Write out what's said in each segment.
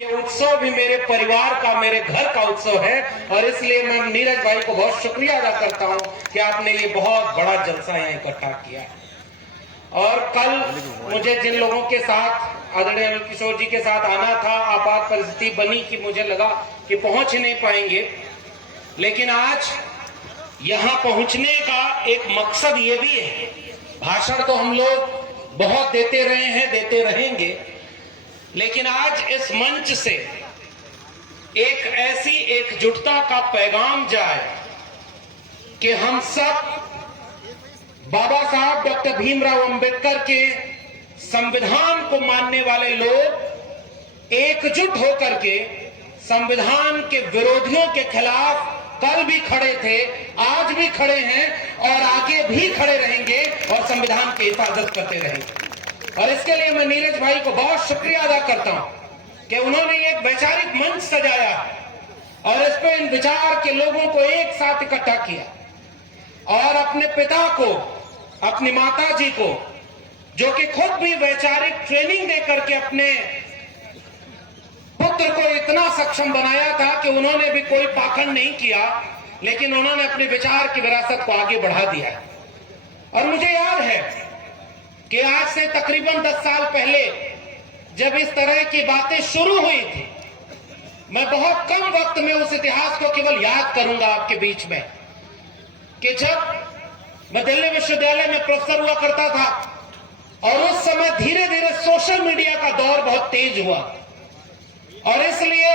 ये उत्सव भी मेरे परिवार का, मेरे घर का उत्सव है और इसलिए मैं नीरज भाई को बहुत शुक्रिया अदा करता हूं कि आपने ये बहुत बड़ा जलसा यहाँ इकट्ठा किया। और कल मुझे जिन लोगों के साथ आदरणीय अनिल किशोर जी के साथ आना था, आपात परिस्थिति बनी कि मुझे लगा कि पहुंच नहीं पाएंगे, लेकिन आज यहाँ पहुंचने का एक मकसद ये भी है। भाषण तो हम लोग बहुत देते रहे हैं, देते रहेंगे, लेकिन आज इस मंच से एक ऐसी एकजुटता का पैगाम जाए कि हम सब बाबा साहब डॉक्टर भीमराव अंबेडकर के संविधान को मानने वाले लोग एकजुट होकर के संविधान के विरोधियों के खिलाफ कल भी खड़े थे, आज भी खड़े हैं और आगे भी खड़े रहेंगे और संविधान की हिफाजत करते रहेंगे। और इसके लिए मैं नीरज भाई को बहुत शुक्रिया अदा करता हूं कि उन्होंने एक वैचारिक मंच सजाया और इस पर इन विचार के लोगों को एक साथ इकट्ठा किया और अपने पिता को, अपनी माता जी को, जो कि खुद भी वैचारिक ट्रेनिंग दे करके अपने पुत्र को इतना सक्षम बनाया था कि उन्होंने भी कोई पाखंड नहीं किया, लेकिन उन्होंने अपने विचार की विरासत को आगे बढ़ा दिया। और मुझे याद है कि आज से तकरीबन 10 साल पहले जब इस तरह की बातें शुरू हुई थी, मैं बहुत कम वक्त में उस इतिहास को केवल याद करूंगा आपके बीच में कि जब मैं दिल्ली विश्वविद्यालय में प्रोफेसर हुआ करता था और उस समय धीरे धीरे सोशल मीडिया का दौर बहुत तेज हुआ और इसलिए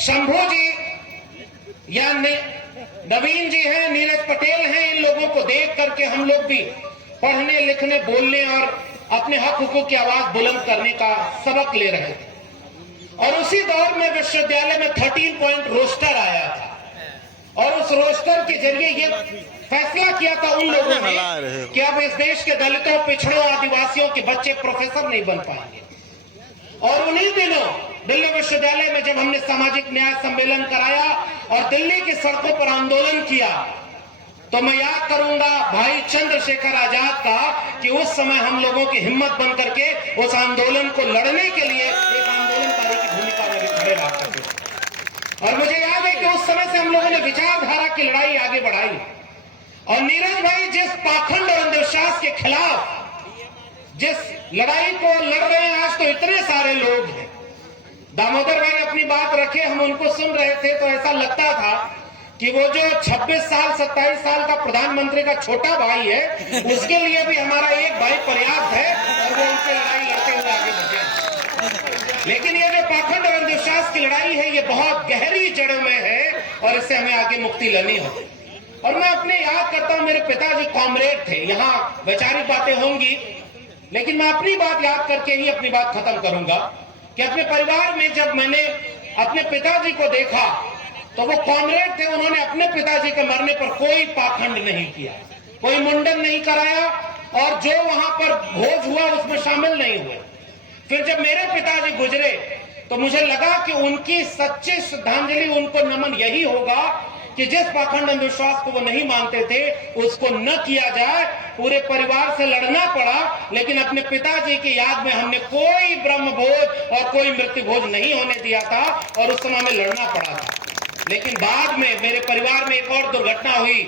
शंभू जी या नवीन जी हैं, नीरज पटेल हैं, इन लोगों को देख करके हम लोग भी पढ़ने, लिखने, बोलने और अपने हक हुकूक की आवाज बुलंद करने का सबक ले रहे थे। और उसी दौर में विश्वविद्यालय में 13 पॉइंट रोस्टर आया था और उस रोस्टर के जरिए ये फैसला किया था उन लोगों ने कि अब इस देश के दलितों, पिछड़ों, आदिवासियों के बच्चे प्रोफेसर नहीं बन पाएंगे। और उन्हीं दिनों दिल्ली विश्वविद्यालय में जब हमने सामाजिक न्याय सम्मेलन कराया और दिल्ली की सड़कों पर आंदोलन किया, तो मैं याद करूंगा भाई चंद्रशेखर आजाद का कि उस समय हम लोगों की हिम्मत बन करके उस आंदोलन को लड़ने के लिए एक आंदोलनकारी की भूमिका में भी खड़े रहा करते थे। और मुझे याद है कि उस समय से हम लोगों ने विचारधारा की लड़ाई आगे बढ़ाई और नीरज भाई जिस पाखंड और अंधविश्वास के खिलाफ जिस लड़ाई को लड़ रहे हैं, आज तो इतने सारे लोग हैं। दामोदर भाई अपनी बात रखे, हम उनको सुन रहे थे तो ऐसा लगता था कि वो जो 26 साल 27 साल का प्रधानमंत्री का छोटा भाई है, उसके लिए भी हमारा एक भाई पर्याप्त है और वो उनसे लड़ाई लड़ते हुए आगे बढ़े। लेकिन ये जो पाखंड और अंधविश्वास की लड़ाई है, ये बहुत गहरी जड़ों में है और इससे हमें आगे मुक्ति लेनी होगी। और मैं अपने याद करता हूं, मेरे पिताजी कॉमरेड थे, यहाँ वैचारिक बातें होंगी, लेकिन मैं अपनी बात याद करके ही अपनी बात खत्म करूंगा कि अपने परिवार में जब मैंने अपने पिताजी को देखा तो वो कॉमरेड थे, उन्होंने अपने पिताजी के मरने पर कोई पाखंड नहीं किया, कोई मुंडन नहीं कराया और जो वहां पर भोज हुआ उसमें शामिल नहीं हुए। फिर जब मेरे पिताजी गुजरे तो मुझे लगा कि उनकी सच्ची श्रद्धांजलि, उनको नमन यही होगा कि जिस पाखंड अंधविश्वास को वो नहीं मानते थे उसको न किया जाए। पूरे परिवार से लड़ना पड़ा, लेकिन अपने पिताजी की याद में हमने कोई ब्रह्म भोज और कोई मृत्यु भोज नहीं होने दिया था और उस समय हमें लड़ना पड़ा था। लेकिन बाद में मेरे परिवार में एक और दुर्घटना हुई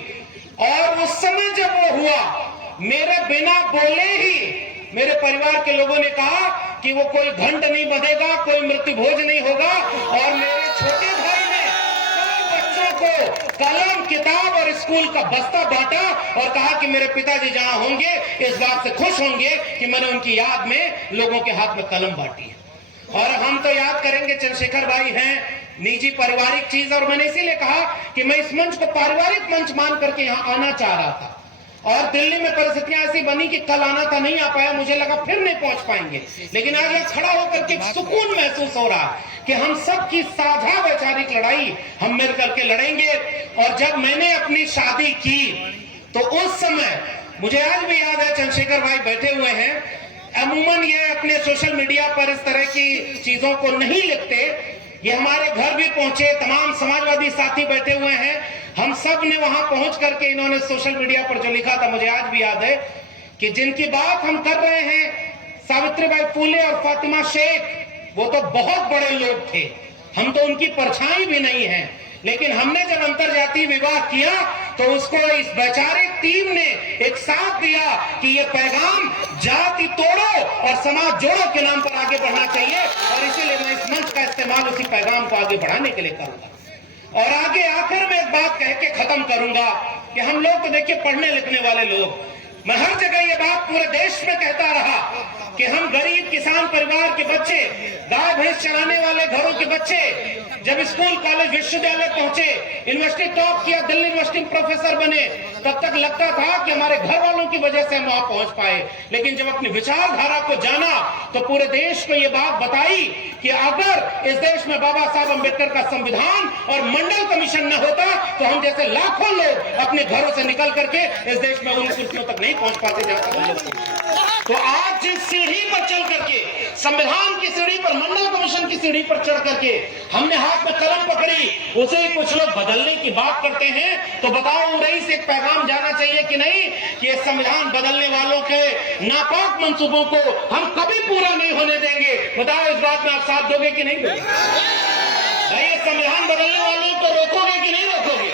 और उस समय जब वो हुआ, मेरे बिना बोले ही मेरे परिवार के लोगों ने कहा कि वो कोई घंट नहीं बंधेगा, कोई मृत्यु भोज नहीं होगा। और मेरे छोटे भाई ने सब बच्चों को कलम, किताब और स्कूल का बस्ता बांटा और कहा कि मेरे पिताजी जहां होंगे इस बात से खुश होंगे कि मैंने उनकी याद में लोगों के हाथ में कलम बांटी है। और हम तो याद करेंगे, चंद्रशेखर भाई हैं, निजी पारिवारिक चीज, और मैंने इसीलिए कहा कि मैं इस मंच को पारिवारिक मंच मान करके यहाँ आना चाह रहा था। और दिल्ली में परिस्थितियां ऐसी बनी कि कल आना था, नहीं आ पाया, मुझे लगा फिर नहीं पहुंच पाएंगे, लेकिन आज यहाँ खड़ा होकर के सुकून महसूस हो रहा है कि हम सबकी साझा वैचारिक लड़ाई हम मिल करके लड़ेंगे। और जब मैंने अपनी शादी की तो उस समय मुझे आज भी याद है, चंद्रशेखर भाई बैठे हुए हैं, अमूमन ये अपने सोशल मीडिया पर इस तरह की चीजों को नहीं लिखते, ये हमारे घर भी पहुंचे, तमाम समाजवादी साथी बैठे हुए हैं, हम सब ने वहां पहुंच करके इन्होंने सोशल मीडिया पर जो लिखा था, मुझे आज भी याद है कि जिनकी बात हम कर रहे हैं, सावित्रीबाई फुले और फातिमा शेख, वो तो बहुत बड़े लोग थे, हम तो उनकी परछाई भी नहीं है। लेकिन हमने जब अंतरजातीय विवाह किया तो उसको इस वैचारिक टीम ने एक साथ दिया कि ये पैगाम जाति तोड़ो और समाज जोड़ो के नाम पर आगे बढ़ना चाहिए, और इसीलिए मैं इस मंच का इस्तेमाल उसी पैगाम को आगे बढ़ाने के लिए करूंगा। और आगे आखिर में एक बात कह के खत्म करूंगा कि हम लोग तो देखिए पढ़ने लिखने वाले लोग, मैं हर जगह ये बात पूरे देश में कहता रहा कि हम गरीब किसान परिवार के बच्चे, गाय भैंस चलाने वाले घरों के बच्चे जब स्कूल कॉलेज विश्वविद्यालय पहुंचे, यूनिवर्सिटी टॉप किया, दिल्ली यूनिवर्सिटी में प्रोफेसर बने, तब तक लगता था कि हमारे घर वालों की वजह से हम वहां पहुंच पाए। लेकिन जब अपनी विचारधारा को जाना तो पूरे देश को ये बात बताई कि अगर इस देश में बाबा साहब अम्बेडकर का संविधान और मंडल कमीशन न होता तो हम जैसे लाखों लोग अपने घरों से निकल करके इस देश में उन कुर्सियों तक नहीं पहुंच पाते जहां तक हम लोग। तो आज जिस सीढ़ी पर चल करके, संविधान की सीढ़ी पर, मंडल कमीशन की सीढ़ी पर चढ़ करके हमने हाथ में कलम पकड़ी, उसे ही कुछ लोग बदलने की बात करते हैं। तो बताओ उन्हीं से एक पैगाम जाना चाहिए कि नहीं कि ये संविधान बदलने वालों के नापाक मंसूबों को हम कभी पूरा नहीं होने देंगे। बताओ इस बात में आप साथ दोगे कि नहीं दोगे? ये संविधान बदलने वालों को रोकोगे कि नहीं रोकोगे?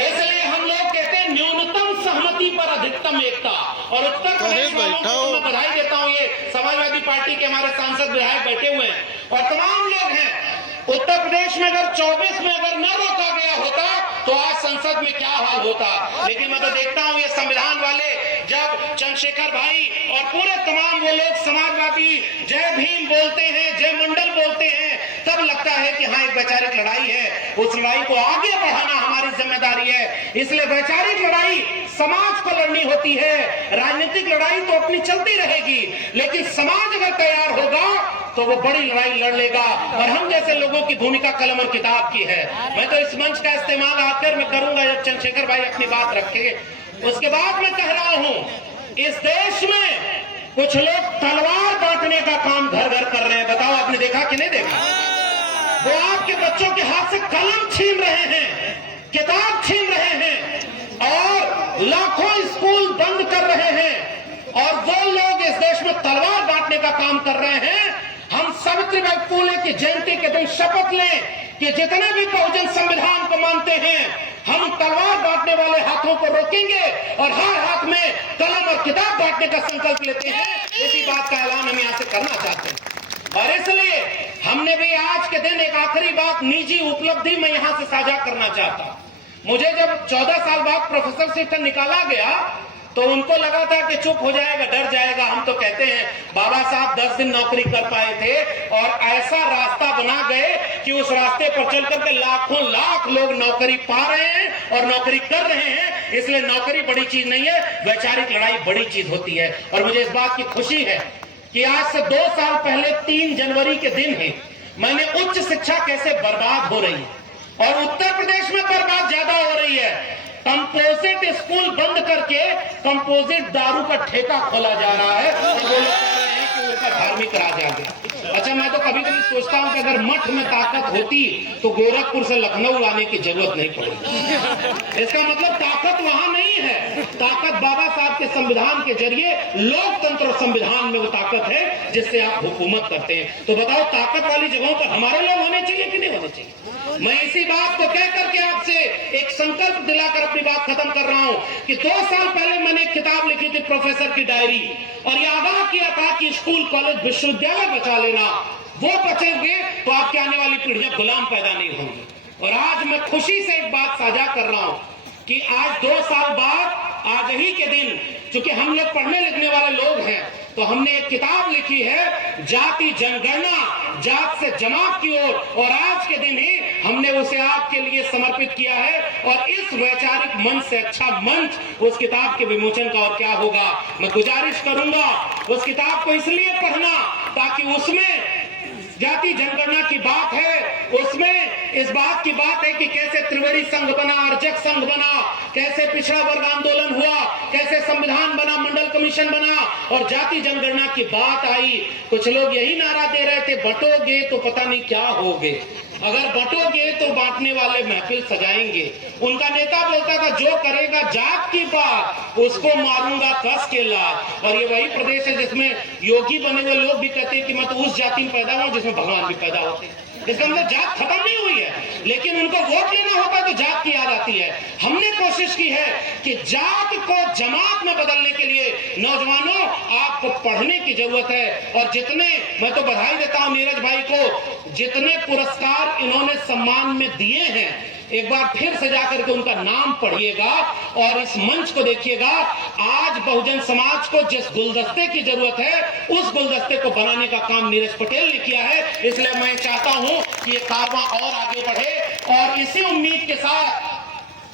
इसलिए हम लोग कहते हैं न्यूनतम सहमति पर अधिकतम एकता। और उत्तर प्रदेश वालों को मैं बधाई देता हूं, ये समाजवादी पार्टी के हमारे सांसद विधायक बैठे हुए हैं और तमाम लोग हैं। उत्तर प्रदेश में अगर 24 में अगर न रोका गया होता तो आज संसद में क्या हाल होता। लेकिन मैं तो देखता हूं ये संविधान वाले जब चंद्रशेखर भाई और पूरे तमाम वो लोग समाजवादी जय भीम बोलते हैं, जय मंडल बोलते हैं, तब लगता है कि हाँ एक वैचारिक लड़ाई है, उस लड़ाई को आगे बढ़ाना हमारी जिम्मेदारी है। इसलिए वैचारिक लड़ाई समाज को लड़नी होती है, राजनीतिक लड़ाई तो अपनी चलती रहेगी, लेकिन समाज अगर तैयार होगा तो वो बड़ी लड़ाई लड़ लेगा। और हम जैसे लोगों की भूमिका कलम और किताब की है। मैं तो इस मंच का इस्तेमाल आकर मैं करूंगा जब चंद्रशेखर भाई अपनी बात रखेंगे। उसके बाद मैं कह रहा हूं, इस देश में कुछ लोग तलवार बांटने का काम घर घर कर रहे हैं। बताओ आपने देखा कि नहीं देखा? वो आपके बच्चों के हाथ से कलम छीन रहे हैं, किताब छीन रहे हैं और लाखों स्कूल बंद कर रहे हैं। और जो लोग इस देश में तलवार बांटने का काम कर रहे हैं, हम सावित्रीबाई फुले की जयंती के दिन शपथ लें कि जितने भी बहुजन संविधान को मानते हैं, हम तलवार बांटने वाले हाथों को रोकेंगे और हर हाथ में कलम और किताब बांटने का संकल्प लेते हैं। इसी बात का ऐलान हम यहाँ से करना चाहते हैं। और इसलिए हमने भी आज के दिन एक आखिरी बात, निजी उपलब्धि मैं यहाँ से साझा करना चाहता हूँ। मुझे जब 14 साल बाद प्रोफेसर से निकाला गया तो उनको लगा था कि चुप हो जाएगा, डर जाएगा। हम तो कहते हैं बाबा साहब 10 दिन नौकरी कर पाए थे और ऐसा रास्ता बना गए कि उस रास्ते पर चल करके लाखों लाख लोग नौकरी पा रहे हैं और नौकरी कर रहे हैं। इसलिए नौकरी बड़ी चीज नहीं है, वैचारिक लड़ाई बड़ी चीज होती है। और मुझे इस बात की खुशी है कि आज से 2 साल पहले 3 जनवरी के दिन है मैंने उच्च शिक्षा कैसे बर्बाद हो रही है और उत्तर प्रदेश में बर्बाद ज्यादा हो रही है। कंपोजिट स्कूल बंद करके कंपोजिट दारू का ठेका खोला जा रहा है और वो लोग कह रहे हैं कि उनका धार्मिक राज आ गया। अच्छा, मैं तो कभी कभी सोचता हूं कि अगर मठ में ताकत होती तो गोरखपुर से लखनऊ आने की जरूरत नहीं पड़ेगी। इसका मतलब ताकत वहां नहीं है, ताकत बाबा साहब के संविधान के जरिए लोकतंत्र और संविधान में वो ताकत है जिससे आप हुकूमत करते हैं। तो बताओ ताकत वाली जगहों पर हमारे लोग होने चाहिए कि नहीं होने चाहिए? मैं इसी बात को कह करके आपसे एक संकल्प दिलाकर अपनी बात खत्म कर रहा हूं कि 2 साल पहले मैंने एक किताब लिखी थी, प्रोफेसर की डायरी, और ये आगाह किया था कि स्कूल कॉलेज विश्वविद्यालय बचा लेना। वो बचेंगे तो आपकी आने वाली पीढ़ियां गुलाम पैदा नहीं होंगी। और आज मैं खुशी से एक बात साझा कर रहा हूं कि आज 2 साल बाद आज ही के दिन, चूंकि हम लोग पढ़ने लिखने वाले लोग हैं, तो हमने एक किताब लिखी है जाति जनगणना जात से जमात की ओर, और आज के दिन ही हमने उसे आपके लिए समर्पित किया है। और इस वैचारिक मंच से अच्छा मंच उस किताब के विमोचन का और क्या होगा। मैं गुजारिश करूंगा उस किताब को इसलिए पढ़ना ताकि उसमें जाति जनगणना की बात है, उसमें इस बात की बात है कि कैसे त्रिवेणी संघ बना, अर्जक संघ बना, कैसे पिछड़ा वर्ग आंदोलन हुआ, कैसे संविधान बना, मंडल कमीशन बना और जाति जनगणना की बात आई। कुछ लोग यही नारा दे रहे थे, बंटोगे तो पता नहीं क्या होगे। अगर बंटोगे तो बांटने वाले महफिल सजाएंगे। उनका नेता बोलता था जो करेगा जात की बात उसको मारूंगा कस के लात। और ये वही प्रदेश है जिसमें योगी बने हुए लोग भी कहते हैं कि मैं तो उस जाति में पैदा हुआ जिसमें भगवान भी पैदा होते हैं। इसका मतलब जात खत्म नहीं हुई है, लेकिन उनको वोट लेना होता है तो जात की याद आती है। हमने कोशिश की है कि जात को जमात में बदलने के लिए नौजवानों आपको पढ़ने की जरूरत है। और जितने, मैं तो बधाई देता हूं नीरज भाई को, जितने पुरस्कार इन्होंने सम्मान में दिए हैं एक बार फिर से जाकर के उनका नाम पढ़िएगा और इस मंच को देखिएगा। आज बहुजन समाज को जिस गुलदस्ते की जरूरत है उस गुलदस्ते को बनाने का काम नीरज पटेल ने किया है। इसलिए मैं चाहता हूं कि ये कारवां और आगे बढ़े और इसी उम्मीद के साथ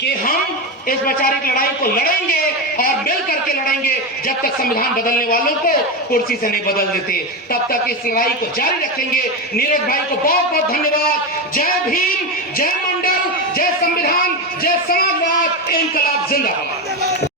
कि हम इस वैचारिक लड़ाई को लड़ेंगे और मिल करके लड़ेंगे जब तक संविधान बदलने वालों को कुर्सी से नहीं बदल देते, तब तक इस लड़ाई को जारी रखेंगे। नीरज भाई को बहुत बहुत धन्यवाद। जय भीम, जय मंडल, जय संविधान, जय समाजवाद, इंकलाब जिंदाबाद।